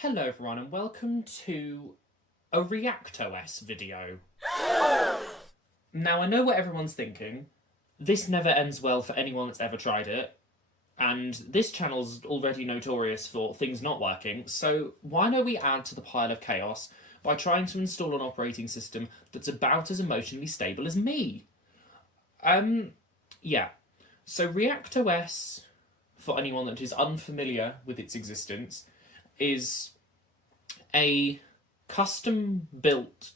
Hello everyone and welcome to a ReactOS video. Now I know what everyone's thinking. This never ends well for anyone that's ever tried it, and this channel's already notorious for things not working, so why don't we add to the pile of chaos by trying to install an operating system that's about as emotionally stable as me? Yeah. So ReactOS, for anyone that is unfamiliar with its existence, is a custom built,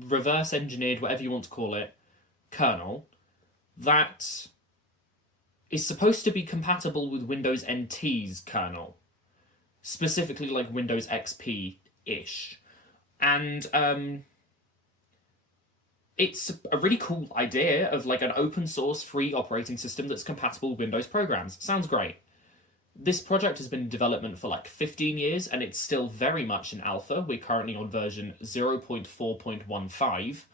reverse engineered, whatever you want to call it, kernel that is supposed to be compatible with Windows NT's kernel, specifically like Windows XP ish. And it's a really cool idea of like an open source free operating system that's compatible with Windows programs. Sounds great. This project has been in development for like 15 years and it's still very much in alpha. We're currently on version 0.4.15.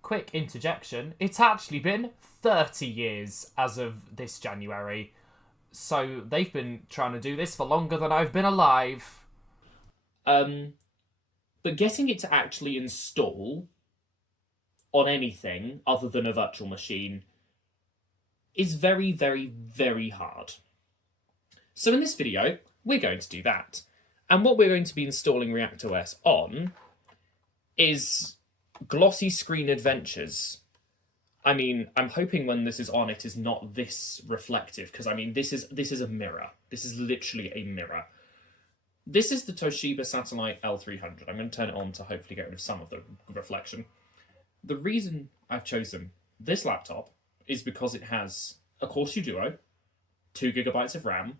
Quick interjection, it's actually been 30 years as of this January. So they've been trying to do this for longer than I've been alive. But getting it to actually install on anything other than a virtual machine is very, very, very hard. So in this video, we're going to do that. And what we're going to be installing ReactOS on is Glossy Screen Adventures. I mean, I'm hoping when this is on, it is not this reflective, because I mean, this is a mirror. This is literally a mirror. This is the Toshiba Satellite L300. I'm going to turn it on to hopefully get rid of some of the reflection. The reason I've chosen this laptop is because it has a Core 2 Duo, 2 GB of RAM,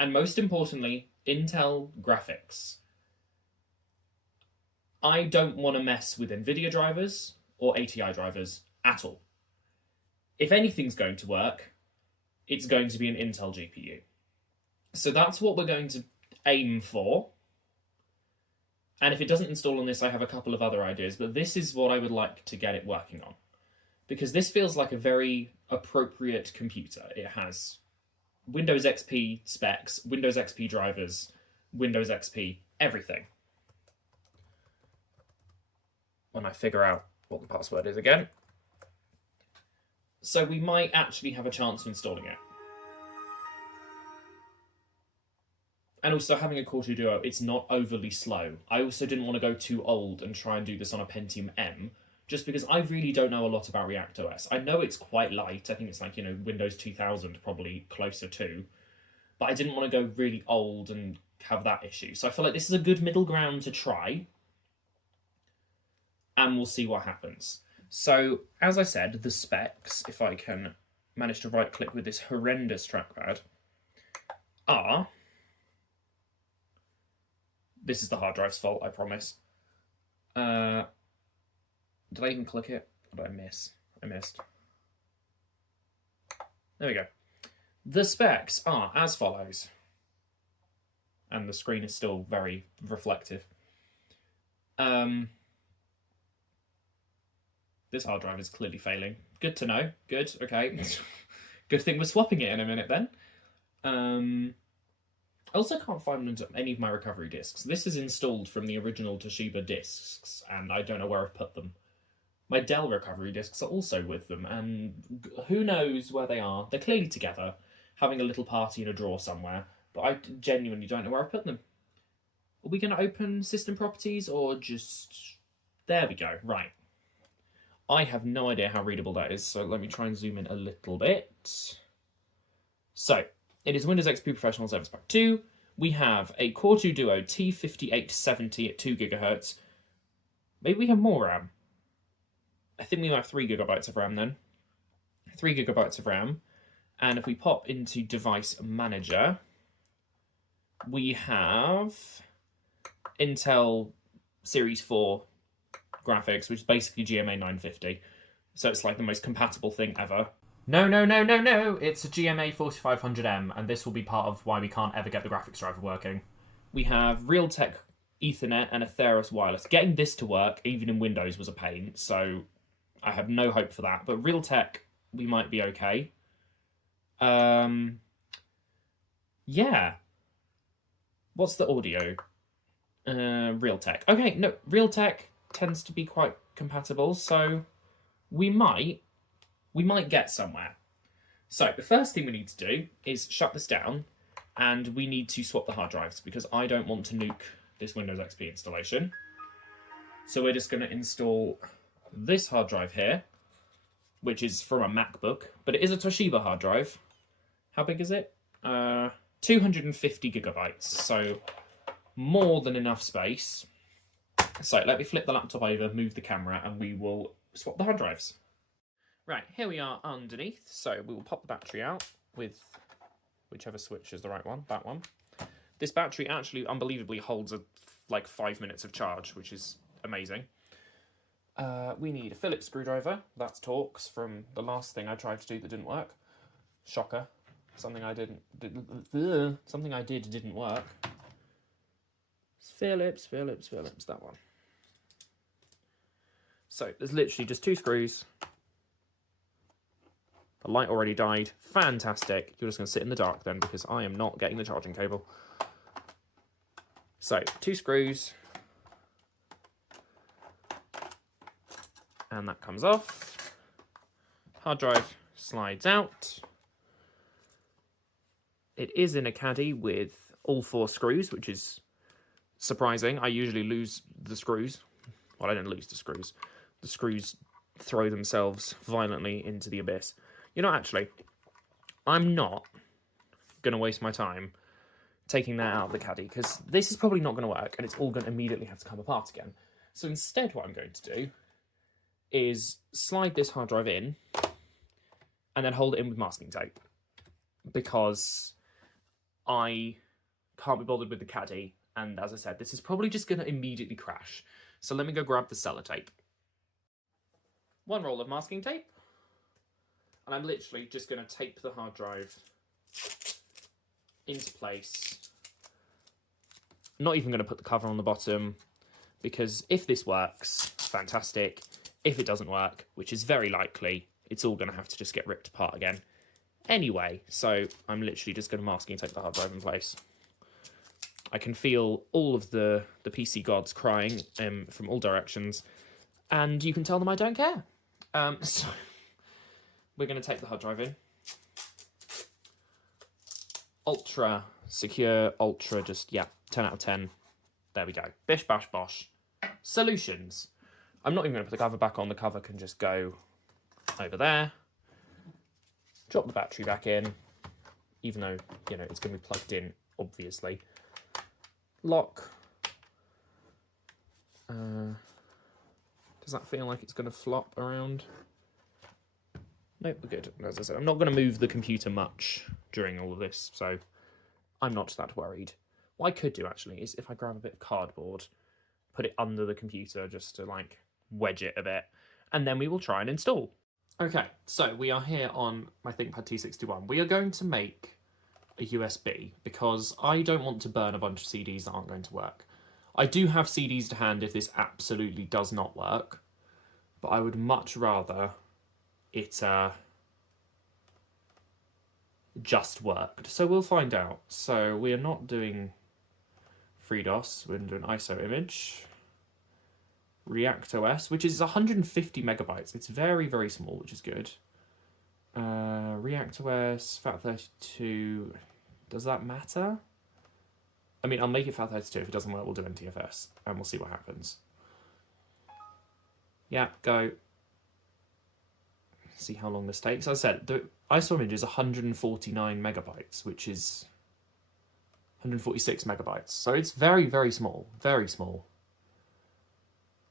and most importantly, Intel graphics. I don't want to mess with NVIDIA drivers or ATI drivers at all. If anything's going to work, it's going to be an Intel GPU. So that's what we're going to aim for. And if it doesn't install on this, I have a couple of other ideas, but this is what I would like to get it working on. Because this feels like a very appropriate computer. It has Windows XP specs, Windows XP drivers, Windows XP everything. When I figure out what the password is again. So we might actually have a chance of installing it. And also having a Core 2 Duo, it's not overly slow. I also didn't want to go too old and try and do this on a Pentium M, just because I really don't know a lot about ReactOS. I know it's quite light. I think it's like, Windows 2000 probably closer to. But I didn't want to go really old and have that issue. So I feel like this is a good middle ground to try. And we'll see what happens. So, as I said, the specs, if I can manage to right-click with this horrendous trackpad, are... This is the hard drive's fault, I promise. Did I even click it? Or did I miss? I missed. There we go. The specs are as follows. And the screen is still very reflective. This hard drive is clearly failing. Good to know. Good, okay. Good thing we're swapping it in a minute then. I also can't find any of my recovery disks. This is installed from the original Toshiba disks, and I don't know where I've put them. My Dell recovery disks are also with them, and who knows where they are. They're clearly together, having a little party in a drawer somewhere, but I genuinely don't know where I've put them. Are we going to open system properties, or just... There we go, right. I have no idea how readable that is, so let me try and zoom in a little bit. So, it is Windows XP Professional Service Pack 2. We have a Core 2 Duo T5870 at 2 GHz. Maybe we have more RAM. I think we have 3 GB of RAM then. 3 GB of RAM. And if we pop into Device Manager, we have Intel Series 4 graphics, which is basically GMA 950. So it's like the most compatible thing ever. No, it's a GMA 4500M, and this will be part of why we can't ever get the graphics driver working. We have Realtek Ethernet and a Theros wireless. Getting this to work, even in Windows, was a pain, so I have no hope for that. But Realtek, we might be okay. Yeah. What's the audio? Realtek. Okay, no, Realtek tends to be quite compatible, so we might get somewhere. So the first thing we need to do is shut this down, and we need to swap the hard drives because I don't want to nuke this Windows XP installation. So we're just going to install this hard drive here, which is from a MacBook, but it is a Toshiba hard drive. How big is it? 250 gigabytes, so more than enough space. So let me flip the laptop over, move the camera, and we will swap the hard drives. Right, here we are underneath. So we will pop the battery out with whichever switch is the right one, that one. This battery actually unbelievably holds like 5 minutes of charge, which is amazing. We need a Phillips screwdriver. That's Torx from the last thing I tried to do that didn't work. Shocker. Something I did didn't work. Phillips, that one. So there's literally just 2 screws. The light already died. Fantastic. You're just going to sit in the dark then because I am not getting the charging cable. So 2 screws. And that comes off. Hard drive slides out. It is in a caddy with all 4 screws, which is surprising. I usually lose the screws. Well, I didn't lose the screws. The screws throw themselves violently into the abyss. You know, actually, I'm not going to waste my time taking that out of the caddy because this is probably not going to work and it's all going to immediately have to come apart again. So instead what I'm going to do is slide this hard drive in and then hold it in with masking tape because I can't be bothered with the caddy, and as I said, this is probably just going to immediately crash. So let me go grab the sellotape. 1 roll of masking tape, and I'm literally just going to tape the hard drive into place. I'm not even going to put the cover on the bottom, because if this works, fantastic. If it doesn't work, which is very likely, it's all going to have to just get ripped apart again. Anyway, so I'm literally just going to masking tape the hard drive in place. I can feel all of the PC gods crying from all directions, and you can tell them I don't care. So we're going to take the hard drive in. Ultra secure, ultra just, yeah, 10 out of 10. There we go. Bish, bash, bosh. Solutions. I'm not even going to put the cover back on. The cover can just go over there. Drop the battery back in, even though, you know, it's going to be plugged in, obviously. Lock. Does that feel like it's going to flop around? Nope, we're good. As I said, I'm not going to move the computer much during all of this, so I'm not that worried. What I could do, actually, is if I grab a bit of cardboard, put it under the computer just to, like, wedge it a bit, and then we will try and install. Okay, so we are here on my ThinkPad T61. We are going to make a USB because I don't want to burn a bunch of CDs that aren't going to work. I do have CDs to hand if this absolutely does not work, but I would much rather it just worked. So we'll find out. So we are not doing FreeDOS, we're doing ISO image. ReactOS, which is 150 megabytes. It's very, very small, which is good. ReactOS, FAT32. Does that matter? I mean, I'll make it FAT32. If it doesn't work, we'll do NTFS, and we'll see what happens. Yeah, go. See how long this takes. As I said, the ISO image is 149 megabytes, which is 146 megabytes. So it's very, very small. Very small.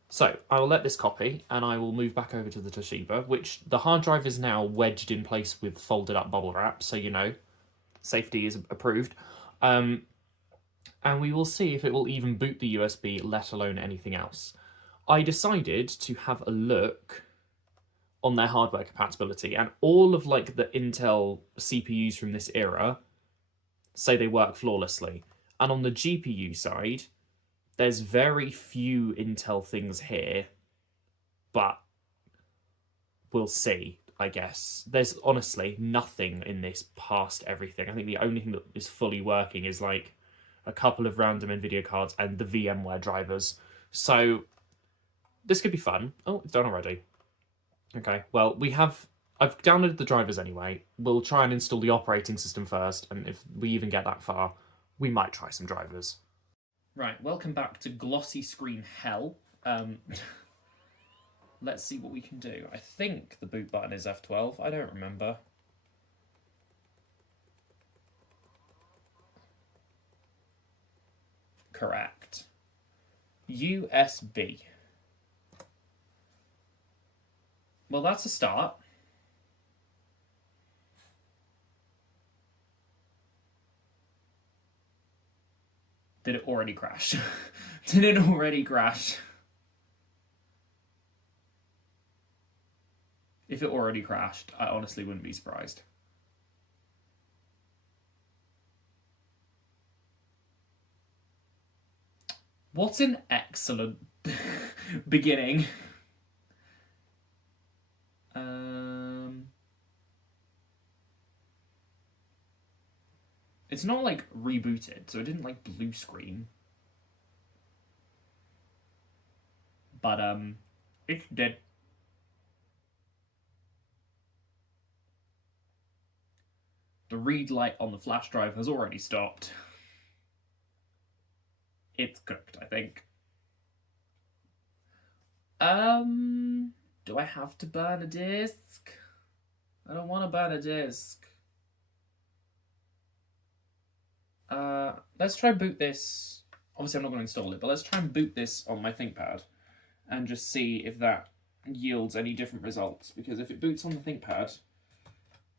So I will let this copy and I will move back over to the Toshiba, which the hard drive is now wedged in place with folded up bubble wrap. So, you know, safety is approved. And we will see if it will even boot the USB, let alone anything else. I decided to have a look on their hardware compatibility, and all of like the Intel CPUs from this era say they work flawlessly. And on the GPU side, there's very few Intel things here, but we'll see, I guess. There's honestly nothing in this past everything. I think the only thing that is fully working is like a couple of random NVIDIA cards, and the VMware drivers. So this could be fun. Oh, it's done already. Okay, well, I've downloaded the drivers anyway. We'll try and install the operating system first, and if we even get that far, we might try some drivers. Right, welcome back to glossy screen hell. Let's see what we can do. I think the boot button is F12. I don't remember. Correct. USB. Well, that's a start. Did it already crash? Did it already crash? If it already crashed, I honestly wouldn't be surprised. What an excellent beginning. It's not like rebooted, so it didn't like blue screen. But it did. The read light on the flash drive has already stopped. It's cooked, I think. Do I have to burn a disc? I don't want to burn a disc. Let's try and boot this. Obviously, I'm not going to install it, but let's try and boot this on my ThinkPad and just see if that yields any different results. Because if it boots on the ThinkPad,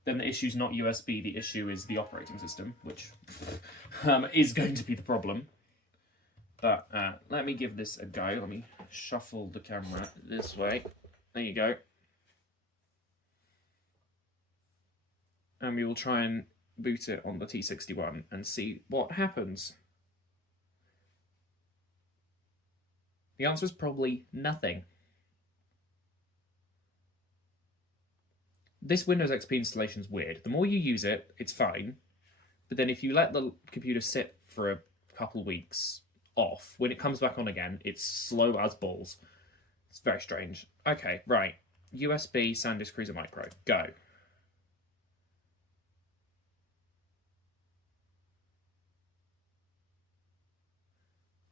then the issue's not USB, the issue is the operating system, which is going to be the problem. But let me give this a go. Let me shuffle the camera this way. There you go. And we will try and boot it on the T61 and see what happens. The answer is probably nothing. This Windows XP installation is weird. The more you use it, it's fine. But then if you let the computer sit for a couple weeks off, when it comes back on again, it's slow as balls. It's very strange. Okay, right. USB SanDisk Cruiser Micro. Go.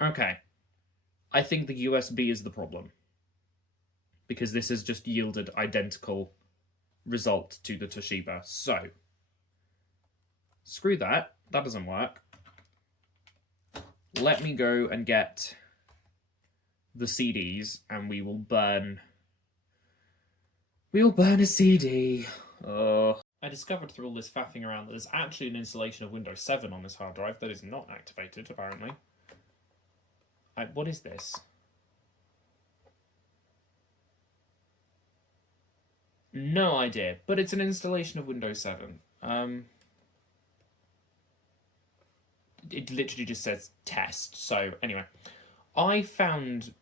Okay. I think the USB is the problem. Because this has just yielded identical result to the Toshiba. So, screw that. That doesn't work. Let me go and get the CDs and we will burn... We'll burn a CD. I discovered through all this faffing around that there's actually an installation of Windows 7 on this hard drive that is not activated, apparently. What is this? No idea, but it's an installation of Windows 7. It literally just says test. So anyway, I found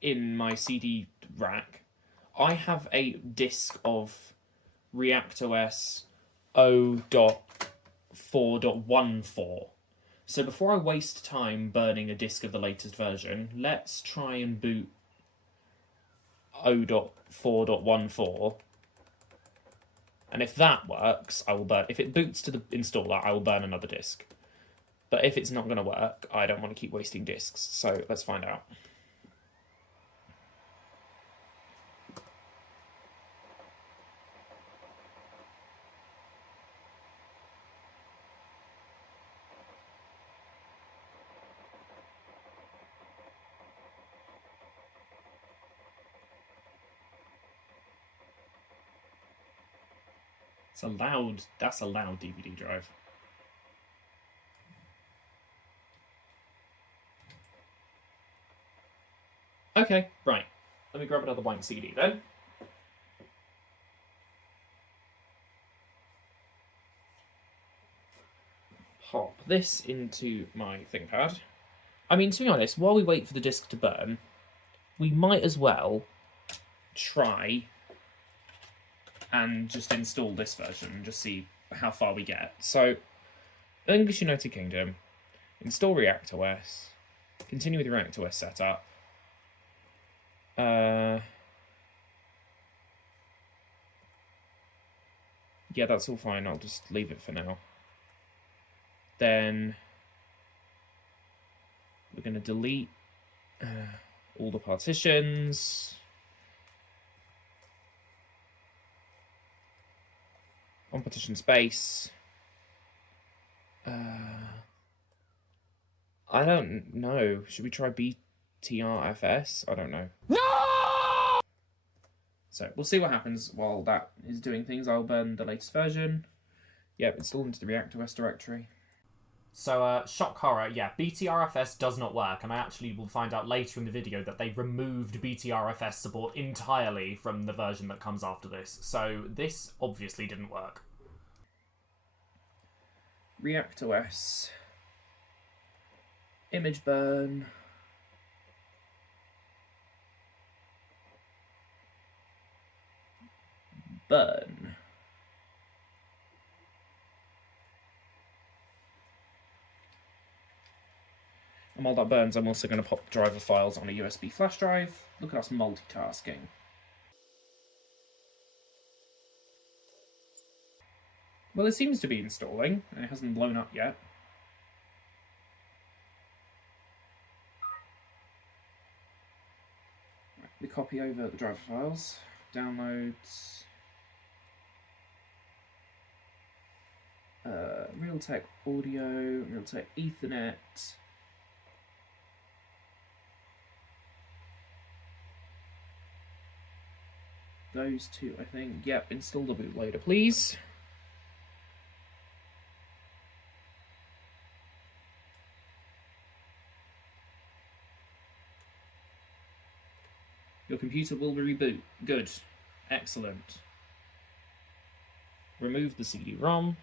in my CD rack, I have a disk of ReactOS 0.4.14. So before I waste time burning a disk of the latest version, let's try and boot 0.4.14. And if that works, I will burn. If it boots to the installer, I will burn another disk. But if it's not going to work, I don't want to keep wasting disks. So let's find out. That's a loud DVD drive. Okay, right. Let me grab another blank CD then. Pop this into my ThinkPad. I mean, to be honest, while we wait for the disk to burn, we might as well try and just install this version and just see how far we get. So, English United Kingdom, Install ReactOS. Continue with ReactOS setup. Yeah, that's all fine. I'll just leave it for now. Then we're going to delete all the partitions. On partition space. I don't know. Should we try BTRFS? I don't know. No! So we'll see what happens while that is doing things. I'll burn the latest version. Yep, installed into the ReactOS directory. So, shock horror, yeah, BTRFS does not work, and I actually will find out later in the video that they removed BTRFS support entirely from the version that comes after this. So this obviously didn't work. ReactOS. Image burn. Burn. And while that burns, I'm also going to pop driver files on a USB flash drive. Look at us multitasking. Well, it seems to be installing, and it hasn't blown up yet. Right, we copy over the driver files, downloads, Realtek audio, Realtek Ethernet. Those two, I think. Yep, install the bootloader, please. Your computer will reboot. Good. Excellent. Remove the CD-ROM.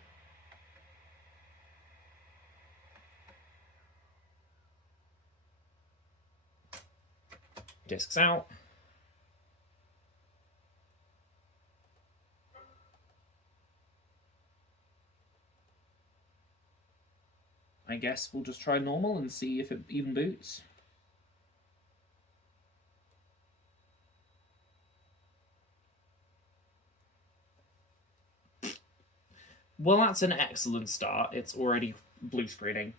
Disks out. I guess we'll just try normal and see if it even boots. Well, that's an excellent start. It's already blue screening.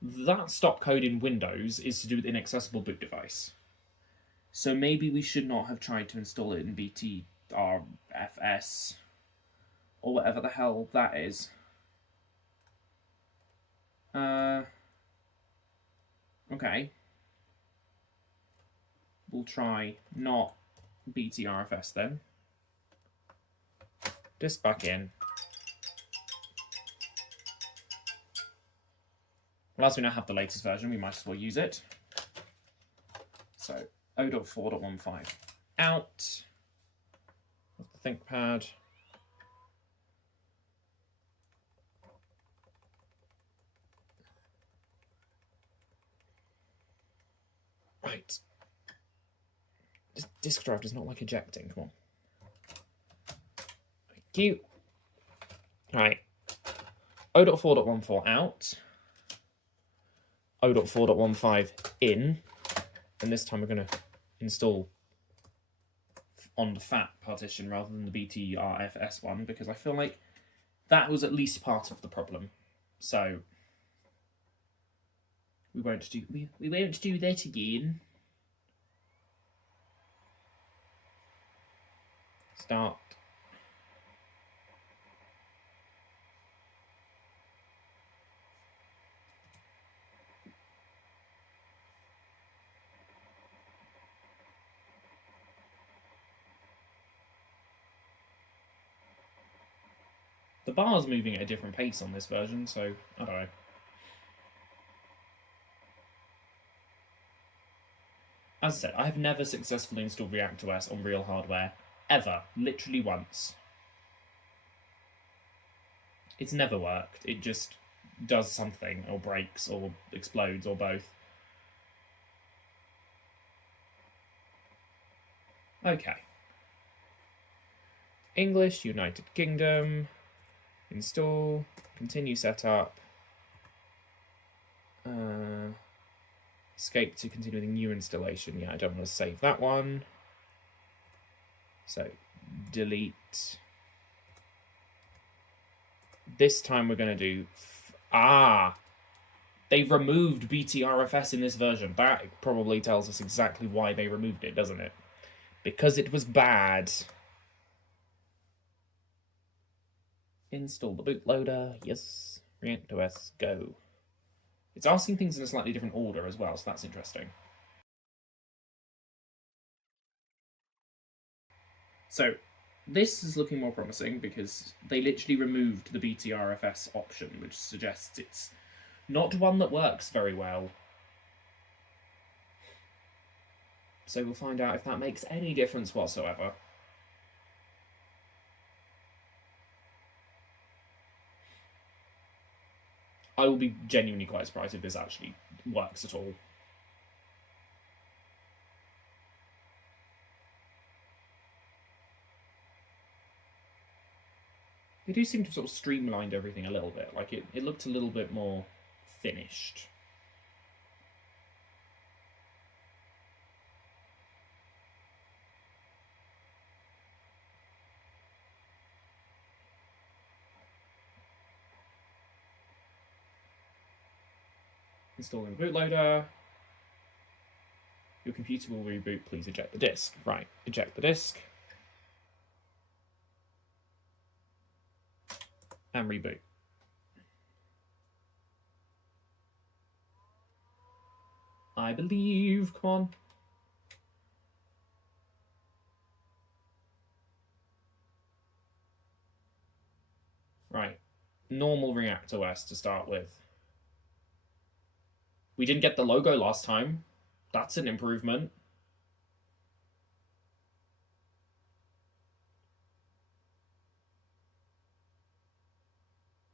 That stop code in Windows is to do with inaccessible boot device. So maybe we should not have tried to install it in BTRFS or whatever the hell that is. Okay. We'll try not BTRFS then. Disk back in. Well, as we now have the latest version, we might as well use it. So, 0.4.15 out of the ThinkPad. Right. This disk drive does not like ejecting, come on. Thank you. Right. 0.4.14 out. 0.4.15 in, and this time we're going to install on the FAT partition rather than the BTRFS one, because I feel like that was at least part of the problem. So we won't do that again. Start. The bar's moving at a different pace on this version, so I don't know. As I said, I have never successfully installed ReactOS on real hardware, ever, literally once. It's never worked. It just does something, or breaks, or explodes, or both. Okay. English, United Kingdom. Install, continue setup. Escape to continue the new installation. Yeah, I don't want to save that one. So, delete. This time we're going to do... They've removed BTRFS in this version. That probably tells us exactly why they removed it, doesn't it? Because it was bad. Install the bootloader. Yes. ReactOS, go. It's asking things in a slightly different order as well, so that's interesting. So, this is looking more promising because they literally removed the BTRFS option, which suggests it's not one that works very well. So we'll find out if that makes any difference whatsoever. I will be genuinely quite surprised if this actually works at all. They do seem to have sort of streamlined everything a little bit. Like, it looked a little bit more finished. Installing the bootloader. Your computer will reboot. Please eject the disk. Right, eject the disk. And reboot. I believe. Come on. Right. Normal ReactOS to start with. We didn't get the logo last time. That's an improvement.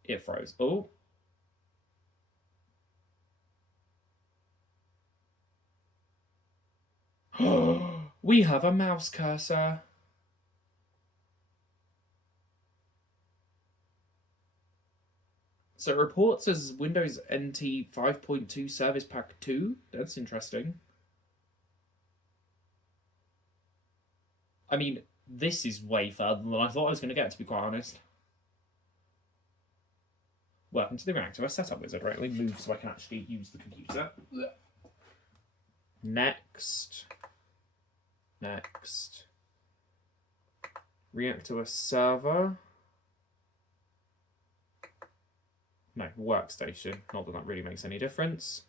It froze. Oh. We have a mouse cursor. So it reports as Windows NT 5.2 Service Pack 2. That's interesting. I mean, this is way further than I thought I was going to get, to be quite honest. Welcome to the ReactOS setup wizard. Right, let me move so I can actually use the computer. Next. Next. ReactOS server. No, workstation. Not that that really makes any difference.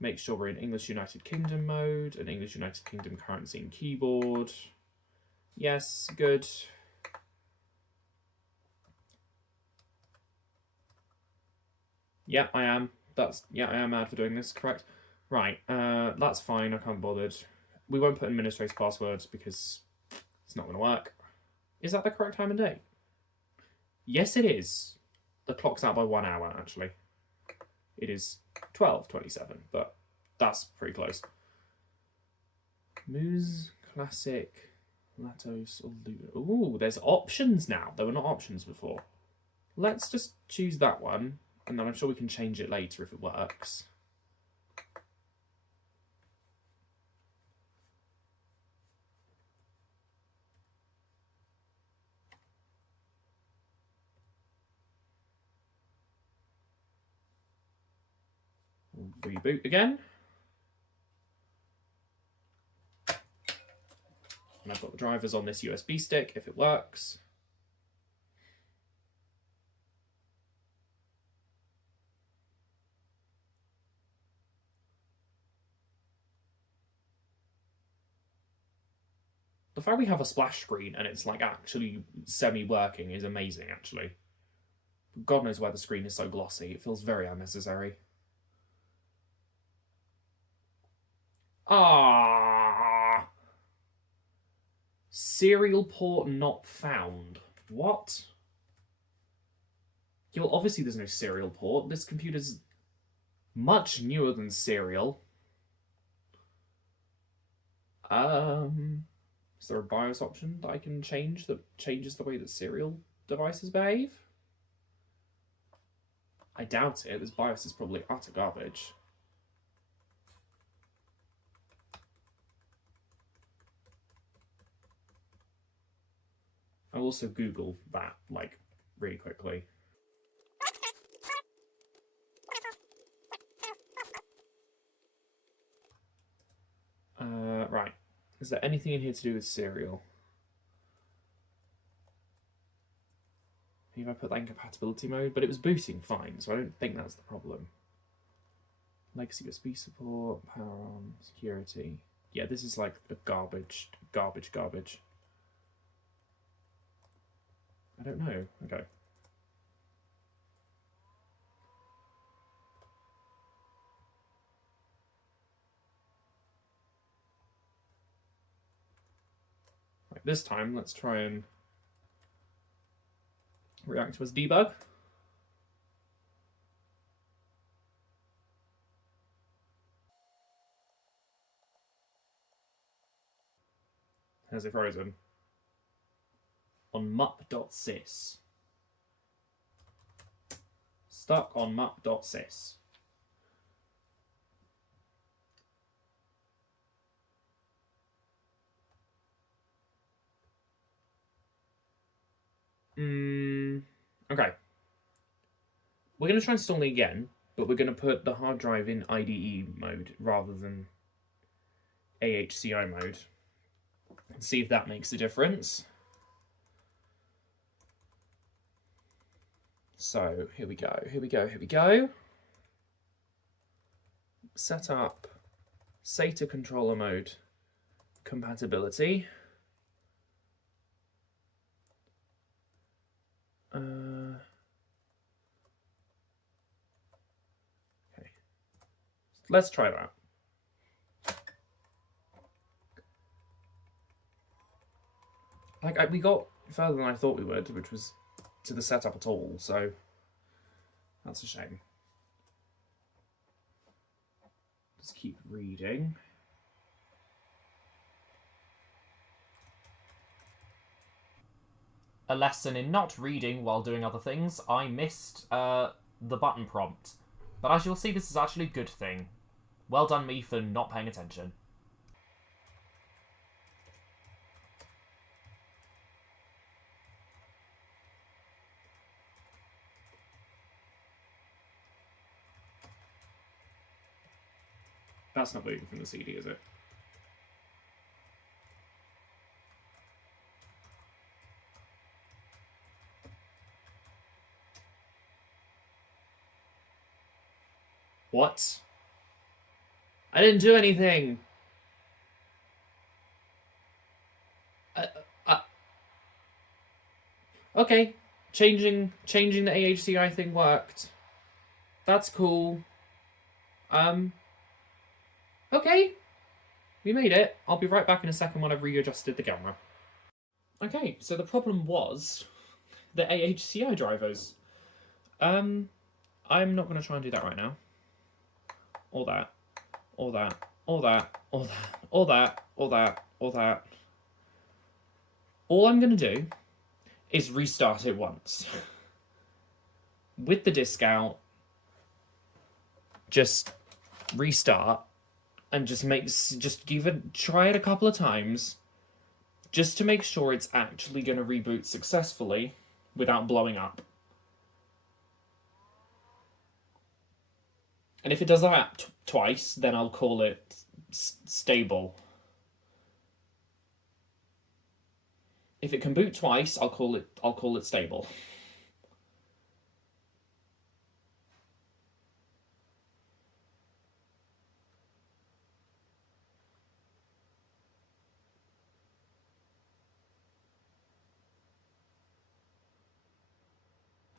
Make sure we're in English United Kingdom mode and English United Kingdom currency and keyboard. Yes, good. Yeah, I am. I am mad for doing this, correct? Right, that's fine, I can't be bothered. We won't put administrator passwords because it's not going to work. Is that the correct time and date? Yes, it is. The clock's out by 1 hour, actually. It is 12:27, but that's pretty close. Moose, Classic, Latos, or Luna. Ooh, there's options now. There were not options before. Let's just choose that one, and then I'm sure we can change it later if it works. Reboot again. And I've got the drivers on this USB stick if it works. The fact we have a splash screen and it's like actually semi-working is amazing, actually. God knows why the screen is so glossy. It feels very unnecessary. Ah, serial port not found. What? Yeah, well, obviously there's no serial port. This computer's much newer than serial. Is there a BIOS option that I can change that changes the way that serial devices behave? I doubt it. This BIOS is probably utter garbage. I'll also Google that, like, really quickly. Right. Is there anything in here to do with serial? Maybe I put that in compatibility mode, but it was booting fine, so I don't think that's the problem. Legacy USB support, power on, security. Yeah, this is like a garbage. I don't know. Okay. Right, this time, let's try and react to as debug. Has it frozen? On mup.sys. Stuck on mup.sys. Okay. We're going to try installing again, but we're going to put the hard drive in IDE mode rather than AHCI mode. And see if that makes a difference. So, here we go. Set up SATA controller mode compatibility. Okay. Let's try that. Like, we got further than I thought we would, which was to the setup at all, so that's a shame. Just keep reading. A lesson in not reading while doing other things. I missed the button prompt. But as you'll see, this is actually a good thing. Well done me for not paying attention. That's not moving from the CD, is it? What? I didn't do anything. Okay, changing the AHCI thing worked. That's cool. Okay. We made it. I'll be right back in a second when I've readjusted the camera. Okay, so the problem was the AHCI drivers. I'm not going to try and do that right now. All that. All that. All that. All that. All that. All that. All that. All I'm going to do is restart it once. With the disk out, just restart and just try it a couple of times just to make sure it's actually going to reboot successfully without blowing up. And if it does that twice, then I'll call it stable. If it can boot twice, I'll call it stable.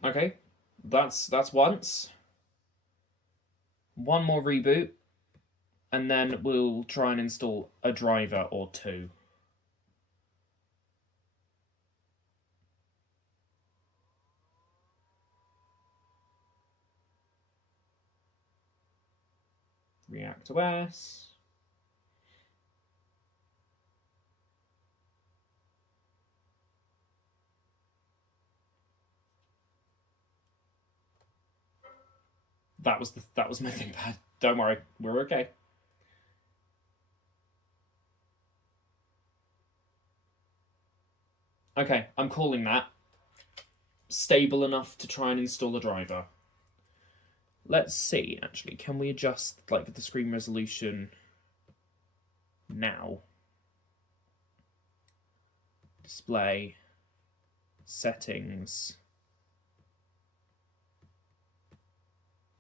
Okay, that's once. One more reboot, and then we'll try and install a driver or two. React OS. That was my ThinkPad. Don't worry, we're okay. Okay, I'm calling that stable enough to try and install a driver. Let's see, actually, can we adjust like the screen resolution now? Display, settings.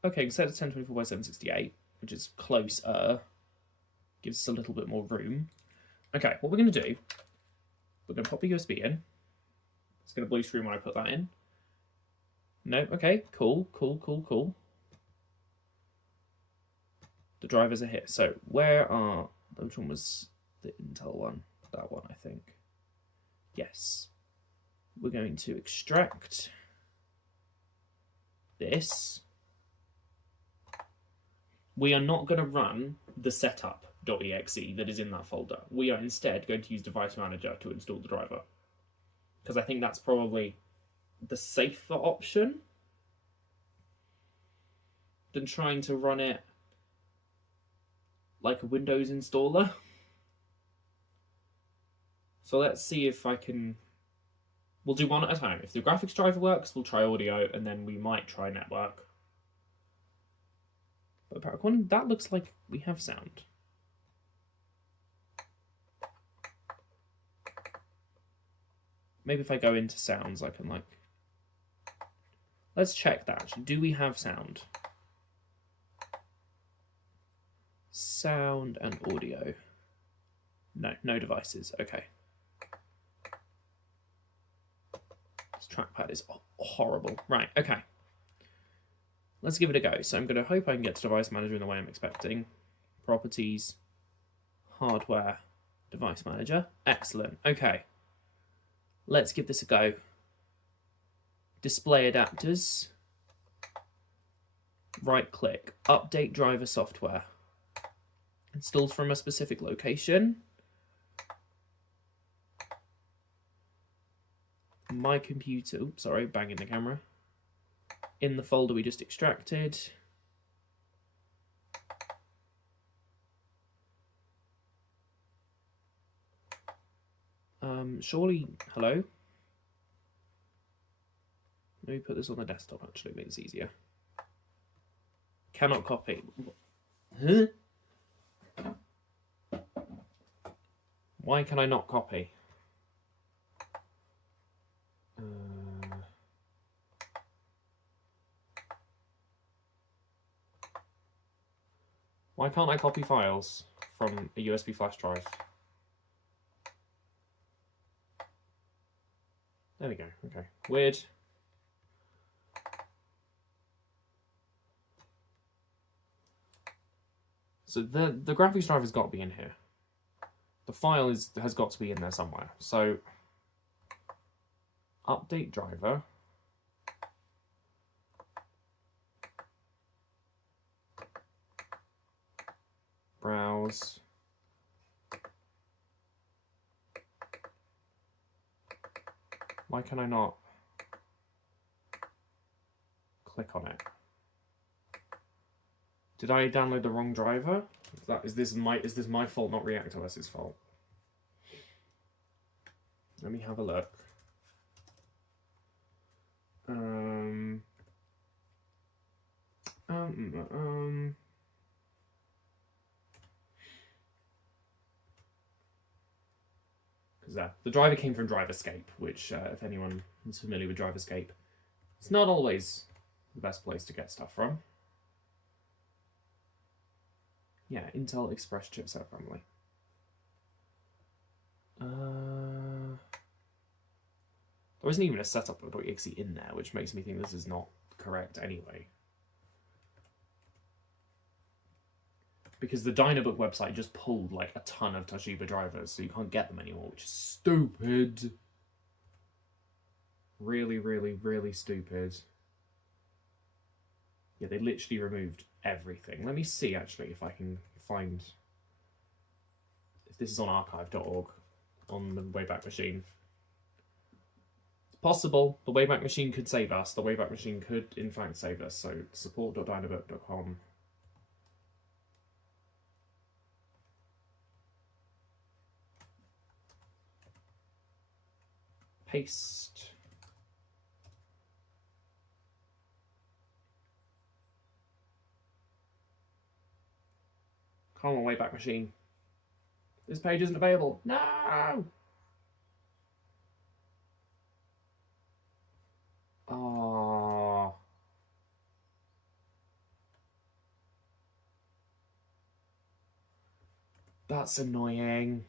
Okay, we set it to 1024 by 768, which is closer. Gives us a little bit more room. Okay, what we're going to do, we're going to pop the USB in. It's going to blue screen when I put that in. No, okay, cool. The drivers are here. So where are, which one was the Intel one? That one, I think. Yes. We're going to extract this. We are not going to run the setup.exe that is in that folder. We are instead going to use Device Manager to install the driver. Because I think that's probably the safer option than trying to run it like a Windows installer. So let's see if I can... We'll do one at a time. If the graphics driver works, we'll try audio, and then we might try network. But according, that looks like we have sound. Maybe if I go into sounds, I can like... Let's check that actually. Do we have sound? Sound and audio. No, no devices. Okay. This trackpad is horrible. Right, okay. Let's give it a go. So I'm going to hope I can get to Device Manager in the way I'm expecting. Properties, hardware, Device Manager. Excellent. Okay. Let's give this a go. Display adapters. Right click. Update driver software. Installed from a specific location. My computer. Oops, sorry, banging the camera. In the folder we just extracted. Surely, hello? Let me put this on the desktop, actually, it makes it easier. Cannot copy. Huh? Why can I not copy? Why can't I copy files from a USB flash drive? There we go, okay. Weird. So the graphics drive has got to be in here. The file has got to be in there somewhere. So update driver. Browse. Why can I not click on it? Did I download the wrong driver? Is this my fault, not ReactOS's fault? Let me have a look. Because the driver came from DriverScape, which, if anyone is familiar with DriverScape, it's not always the best place to get stuff from. Yeah, Intel Express chipset family. There isn't even a setup.exe in there, which makes me think this is not correct anyway. Because the Dynabook website just pulled like a ton of Toshiba drivers, so you can't get them anymore, which is stupid. Really, really, really stupid. Yeah, they literally removed everything. Let me see, actually, if I can find... If this is on archive.org on the Wayback Machine. It's Possible. The Wayback Machine could save us. The Wayback Machine could, in fact, save us. So support.dynabook.com. Paste. Come on, Wayback Machine. This page isn't available. No! Oh. That's annoying.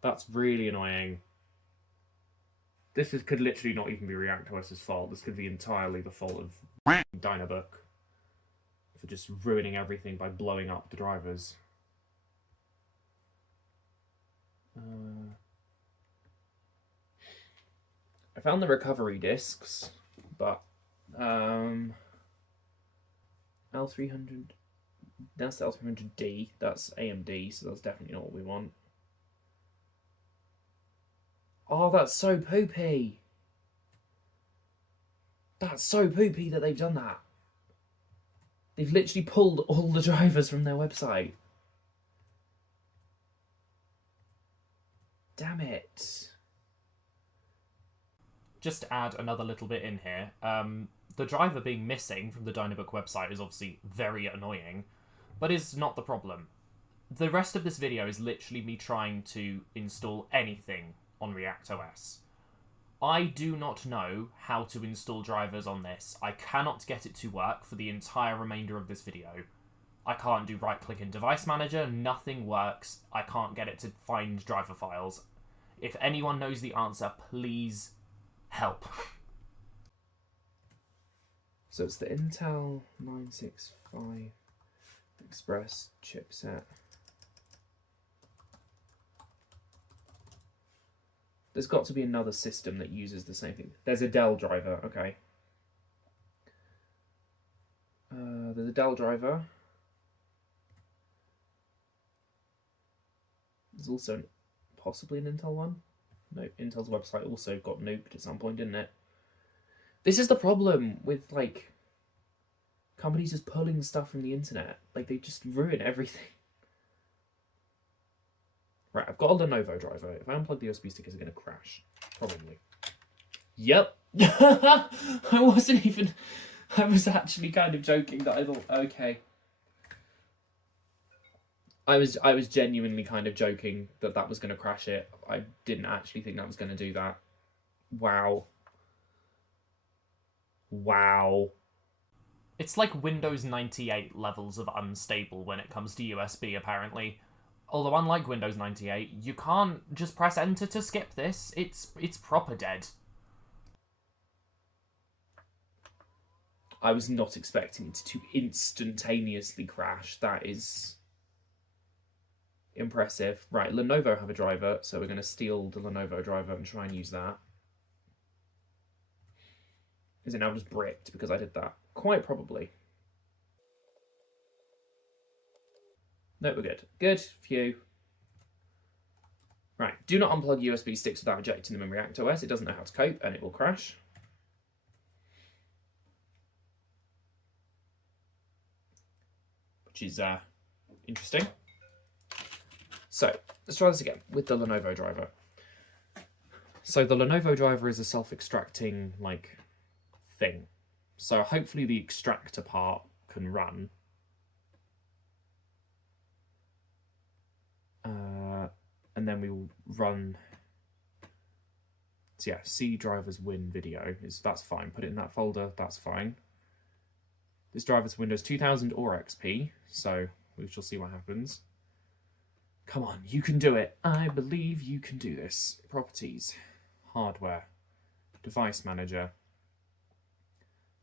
That's really annoying. This could literally not even be ReactOS's fault. This could be entirely the fault of Dynabook for just ruining everything by blowing up the drivers. I found the recovery discs, but L300. That's the L300D. That's AMD, so that's definitely not what we want. Oh, that's so poopy. That's so poopy that they've done that. They've literally pulled all the drivers from their website. Damn it. Just to add another little bit in here, the driver being missing from the Dynabook website is obviously very annoying, but is not the problem. The rest of this video is literally me trying to install anything on ReactOS. I do not know how to install drivers on this. I cannot get it to work for the entire remainder of this video. I can't do right-click in Device Manager, nothing works. I can't get it to find driver files. If anyone knows the answer, please help. So it's the Intel 965 Express chipset. There's got to be another system that uses the same thing. There's a Dell driver, okay. There's a Dell driver. There's also possibly an Intel one. No, Intel's website also got nuked at some point, didn't it? This is the problem with, like, companies just pulling stuff from the internet. Like, they just ruin everything. Right, I've got a Lenovo driver. If I unplug the USB stick, is it going to crash? Probably. Yep. I was actually kind of joking that I thought, okay. I was genuinely kind of joking that was going to crash it. I didn't actually think that was going to do that. Wow. Wow. It's like Windows 98 levels of unstable when it comes to USB, apparently. Although unlike Windows 98, you can't just press enter to skip this. It's proper dead. I was not expecting it to instantaneously crash. That is impressive. Right, Lenovo have a driver, so we're going to steal the Lenovo driver and try and use that. Is it now just bricked because I did that? Quite probably. No, we're good. Good. Phew. Right, do not unplug USB sticks without ejecting them in ReactOS. It doesn't know how to cope and it will crash. Which is interesting. So, let's try this again with the Lenovo driver. So the Lenovo driver is a self-extracting, like, thing. So hopefully the extractor part can run. And then we will run. So yeah, C drivers win video that's fine. Put it in that folder. That's fine. This driver's Windows 2000 or XP, so we shall see what happens. Come on, you can do it. I believe you can do this. Properties, hardware, device manager,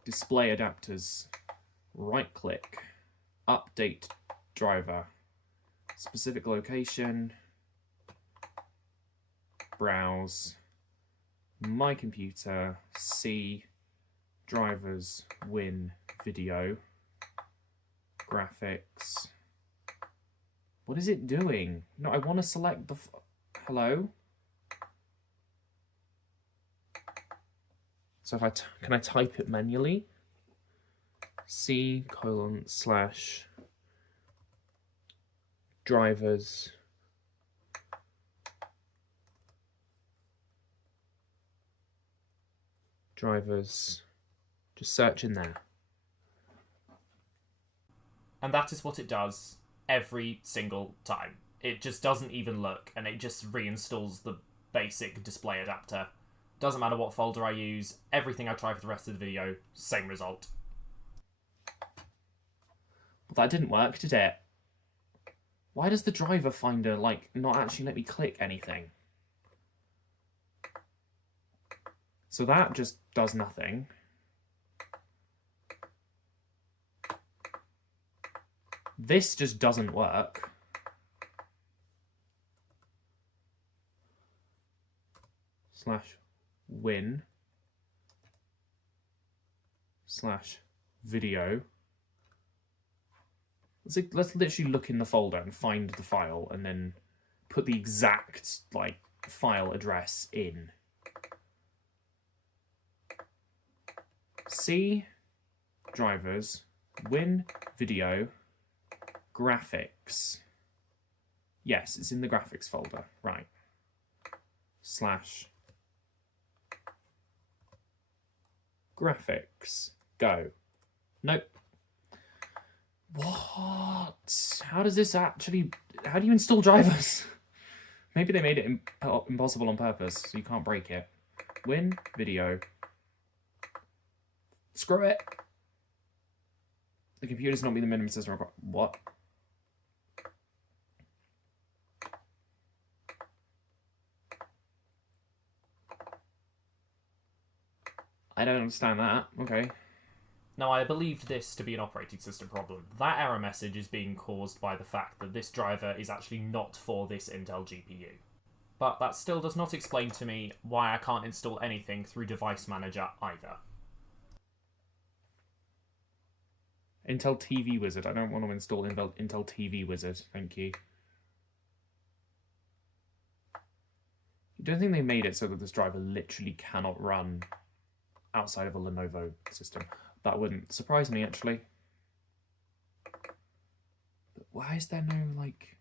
display adapters, right-click, update driver, specific location, browse, my computer, C, drivers, win, video, graphics, What is it doing? No, I want to select the... Hello? So if can I type it manually? C:/ drivers just search in there. And that is what it does every single time. It just doesn't even look, and it just reinstalls the basic display adapter. Doesn't matter what folder I use, everything I try for the rest of the video, same result. Well, that didn't work, did it? Why does the driver finder, like, not actually let me click anything? So that just does nothing. This just doesn't work. /win /video. Let's literally look in the folder and find the file and then put the exact like file address in. C drivers win video graphics. Yes, it's in the graphics folder, right. /graphics go. Nope. What? How does this actually... How do you install drivers? Maybe they made it impossible on purpose, so you can't break it. Win video. Screw it. The computer does not meet the minimum system requirement. What? I don't understand that. Okay. Now, I believed this to be an operating system problem. That error message is being caused by the fact that this driver is actually not for this Intel GPU. But that still does not explain to me why I can't install anything through Device Manager either. Intel TV Wizard. I don't want to install Intel TV Wizard. Thank you. You don't think they made it so that this driver literally cannot run outside of a Lenovo system? That wouldn't surprise me, actually. But why is there no, like,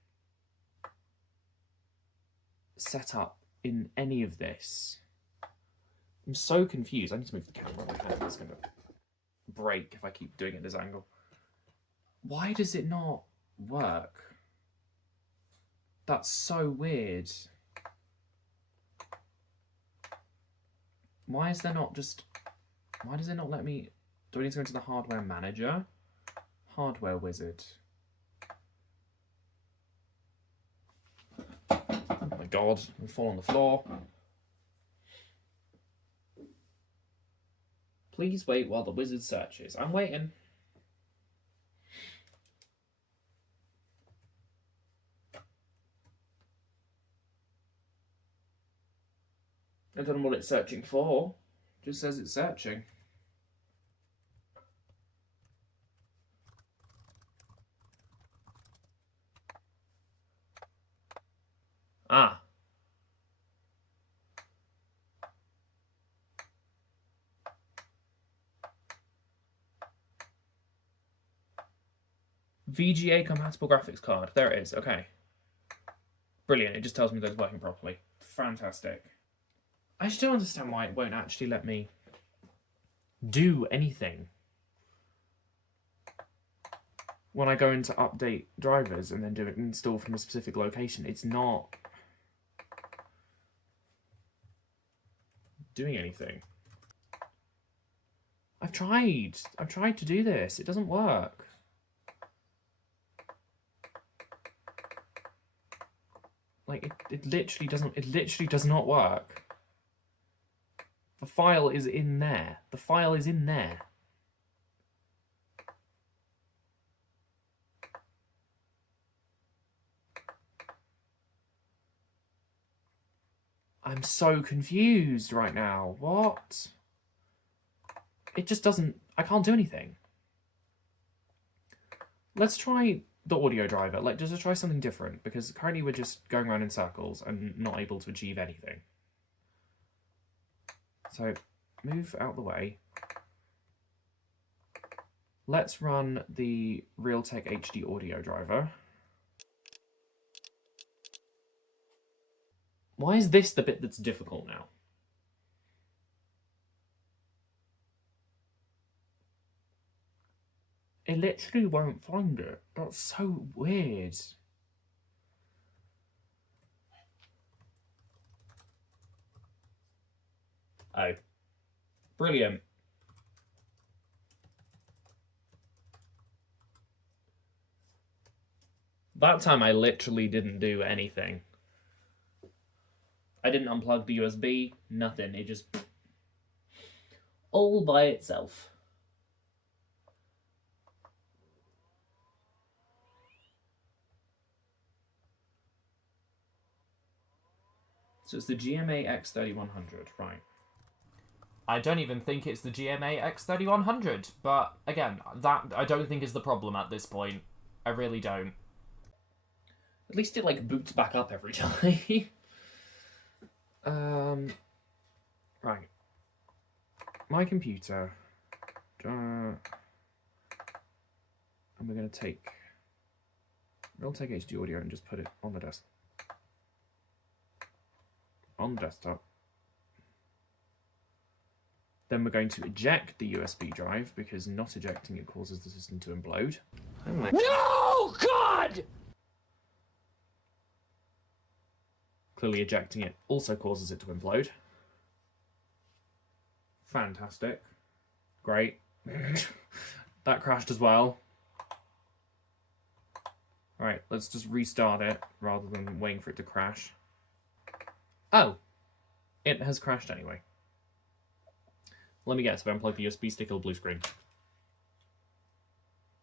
setup in any of this? I'm so confused. I need to move the camera. My hand is going to break if I keep doing it this angle. Why does it not work? That's so weird. Why is there not just... Why does it not let me... Do I need to go into the hardware manager? Hardware wizard. Oh my god, I'll fall on the floor. Please wait while the wizard searches. I'm waiting. I don't know what it's searching for. It just says it's searching. Ah. VGA compatible graphics card. There it is. Okay. Brilliant. It just tells me that it's working properly. Fantastic. I just don't understand why it won't actually let me do anything. When I go into update drivers and then do it install from a specific location, it's not doing anything. I've tried to do this. It doesn't work. Like, it literally does not work. The file is in there. The file is in there. I'm so confused right now. What? It just doesn't... I can't do anything. Let's try the audio driver. Like, just to try something different, because currently we're just going around in circles and not able to achieve anything. So, move out the way. Let's run the Realtek HD audio driver. Why is this the bit that's difficult now? It literally won't find it. That's so weird. Oh. Brilliant. That time I literally didn't do anything. I didn't unplug the USB, nothing. It just... all by itself. So it's the GMA X3100, right. I don't even think it's the GMA X3100, but again, that I don't think is the problem at this point. I really don't. At least it, like, boots back up every time. Right. My computer. And we're going to take Realtek HD audio and just put it on the desk. On the desktop. Then we're going to eject the USB drive, because not ejecting it causes the system to implode. No, God! Clearly ejecting it also causes it to implode. Fantastic. Great. That crashed as well. Alright, let's just restart it rather than waiting for it to crash. Oh! It has crashed anyway. Let me guess, if I unplug the USB stick, it'll blue screen.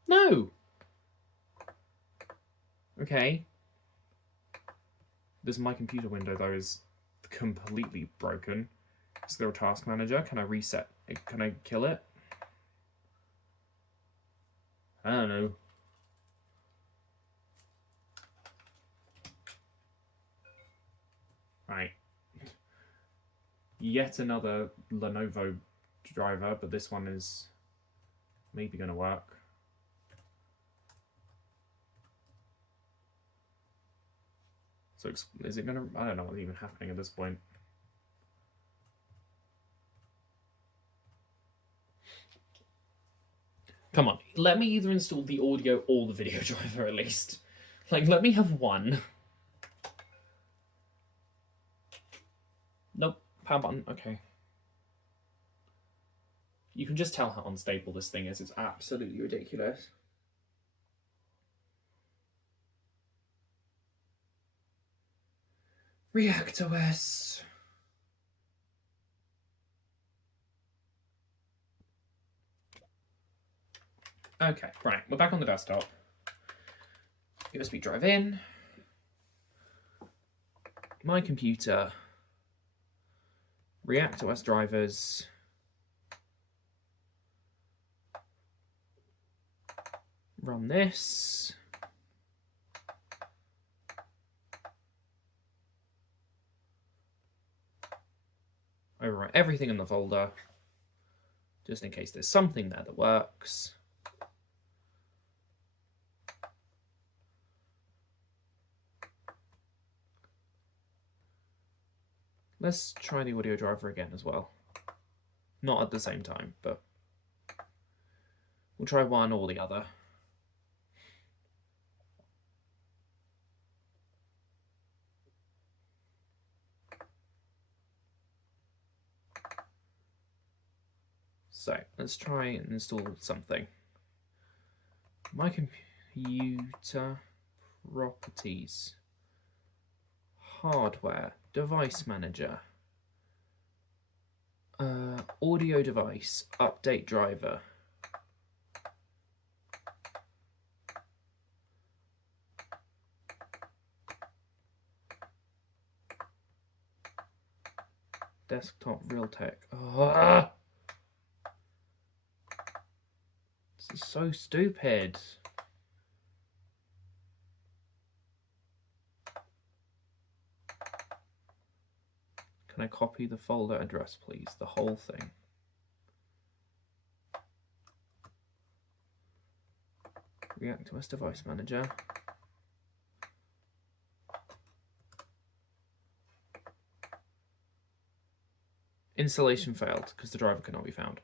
No! Okay. This My Computer window, though, is completely broken. Is there a task manager? Can I reset it? Can I kill it? I don't know. Right. Yet another Lenovo driver, but this one is maybe going to work. So is it going to... I don't know what's even happening at this point. Come on, let me either install the audio or the video driver at least. Like, let me have one. Nope, power button, okay. You can just tell how unstable this thing is. It's absolutely ridiculous. ReactOS. Okay, right, we're back on the desktop. USB drive in. My computer. ReactOS drivers. Run this. Overwrite everything in the folder, just in case there's something there that works. Let's try the audio driver again as well. Not at the same time, but we'll try one or the other. So let's try and install something. My computer properties, hardware, device manager, audio device, update driver. Desktop Realtek. Oh, this is so stupid. Can I copy the folder address, please? The whole thing. ReactOS Device Manager. Installation failed because the driver cannot be found.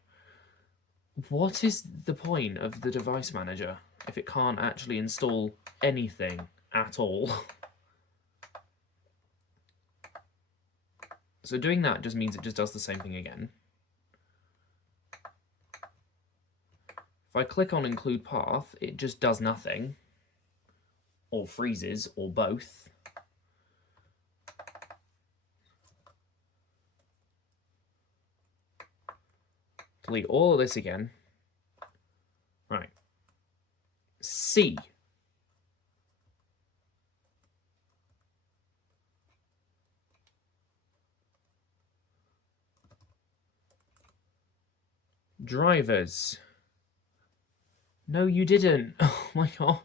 What is the point of the device manager if it can't actually install anything at all? So doing that just means it just does the same thing again. If I click on include path, it just does nothing. Or freezes, or both. Delete all of this again. Right. C. Drivers. No, you didn't. Oh my god.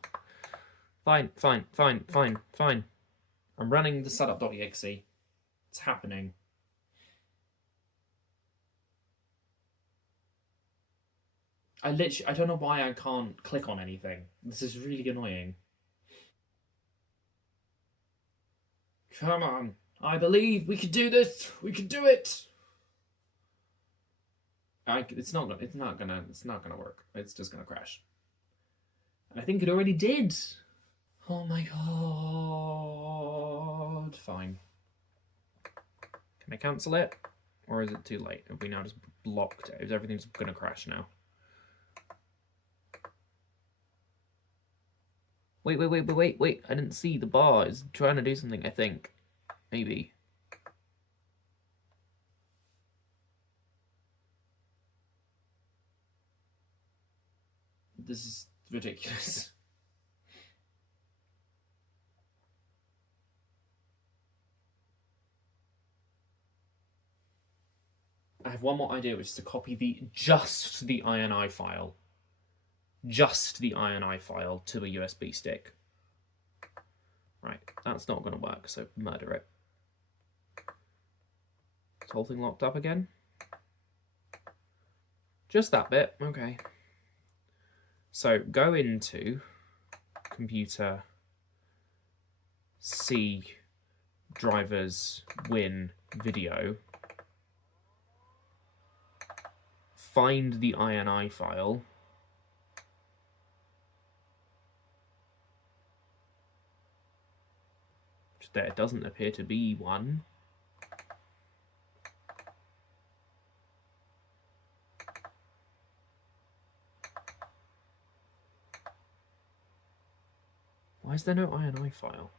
Fine. I'm running the setup.exe. It's happening. I don't know why I can't click on anything. This is really annoying. Come on. I believe we can do this. We can do it. It's not gonna work. It's just gonna crash. And I think it already did. Oh my god. Fine. Can I cancel it? Or is it too late? Have we now just blocked it? Is everything just gonna crash now? Wait. I didn't see the bar. It's trying to do something, I think. Maybe. This is ridiculous. I have one more idea, which is to copy just the INI file. Just the INI file to a USB stick. Right, that's not going to work, so murder it. Is the whole thing locked up again? Just that bit, okay. So go into computer, C, drivers, win, video. Find the INI file. Which there doesn't appear to be one. Why is there no INI file?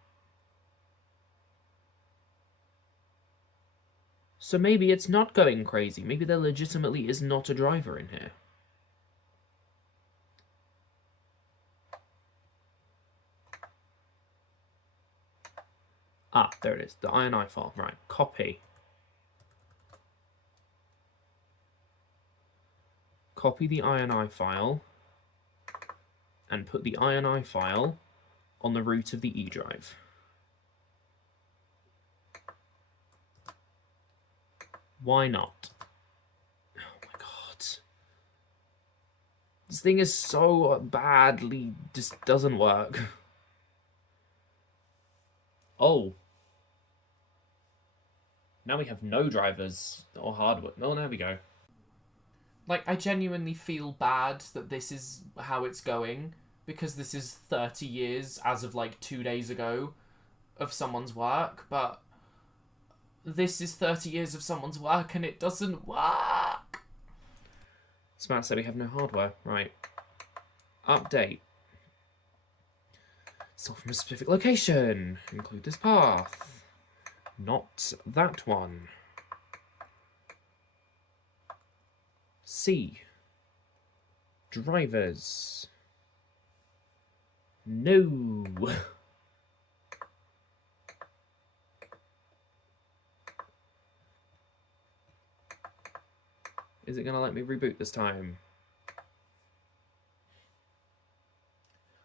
So maybe it's not going crazy. Maybe there legitimately is not a driver in here. Ah, there it is. The INI file. Right. Copy. Copy the INI file and put the INI file on the root of the E drive. Why not? Oh my god. This thing is so badly just doesn't work. Oh. Now we have no drivers or hardware. Oh, there we go. Like, I genuinely feel bad that this is how it's going, because this is 30 years, as of like 2 days ago, of someone's work, but this is 30 years of someone's work and it doesn't work. Smart said we have no hardware. Right. Update. Sort from a specific location. Include this path. Not that one. C. Drivers. No. Is it going to let me reboot this time?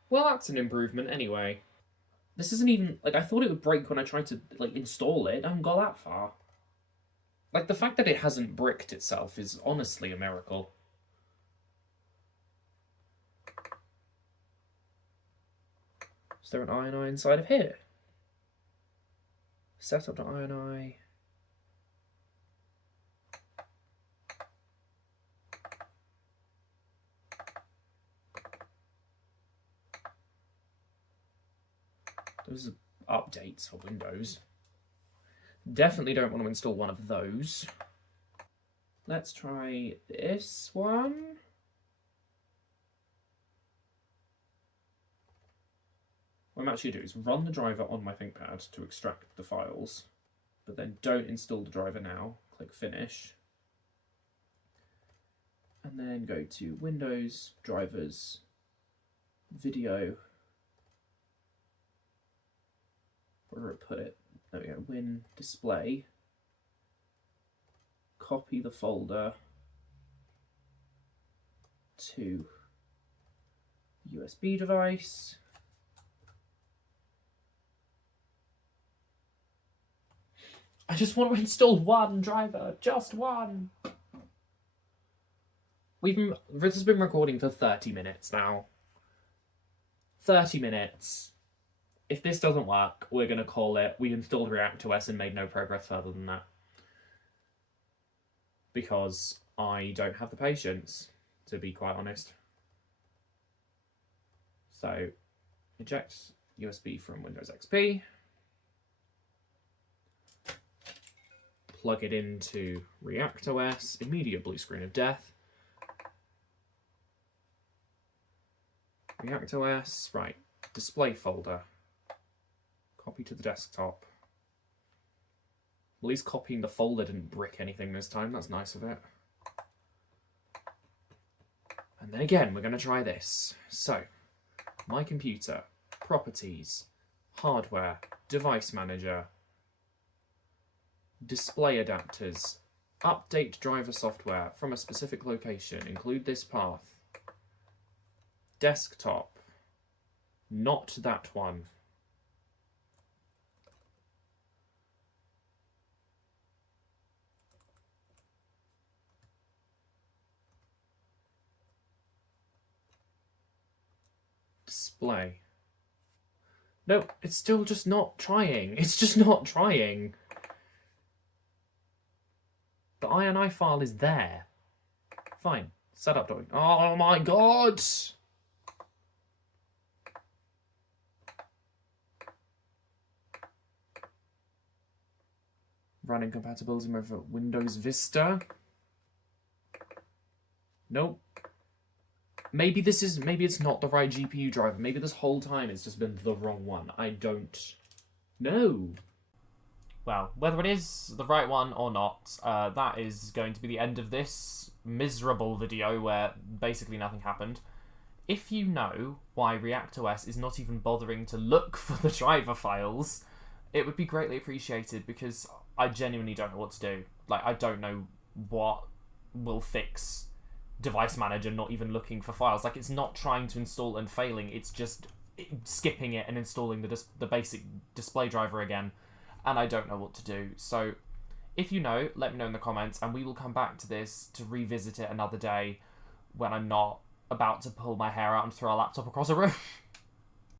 Well, that's an improvement anyway. This isn't even... Like, I thought it would break when I tried to, like, install it. I haven't got that far. Like, the fact that it hasn't bricked itself is honestly a miracle. Is there an INI inside of here? Setup.ini. Those are updates for Windows. Definitely don't want to install one of those. Let's try this one. What I'm actually going to do is run the driver on my ThinkPad to extract the files, but then don't install the driver now. Click Finish. And then go to Windows, Drivers, Video. Where did I put it? There we go, Win Display. Copy the folder to USB device. I just want to install one driver, just one. This has been recording for 30 minutes now. 30 minutes. If this doesn't work, we're going to call it, we installed ReactOS and made no progress further than that. Because I don't have the patience, to be quite honest. So, eject USB from Windows XP. Plug it into ReactOS, immediate blue screen of death. ReactOS, right, display folder. Copy to the desktop. At least copying the folder didn't brick anything this time, that's nice of it. And then again, we're going to try this. So, my computer, properties, hardware, device manager, display adapters, update driver software from a specific location, include this path. Desktop, not that one. Display. No, it's still just not trying. It's just not trying. The INI file is there. Fine. Setup. Oh my god! Running compatibility with Windows Vista. Nope. Maybe it's not the right GPU driver. Maybe this whole time it's just been the wrong one. I don't know. Well, whether it is the right one or not, that is going to be the end of this miserable video where basically nothing happened. If you know why ReactOS is not even bothering to look for the driver files, it would be greatly appreciated, because I genuinely don't know what to do. Like, I don't know what will fix Device Manager not even looking for files. Like, it's not trying to install and failing, it's just skipping it and installing the basic display driver again, and I don't know what to do. So if you know, let me know in the comments, and we will come back to this to revisit it another day when I'm not about to pull my hair out and throw a laptop across a room.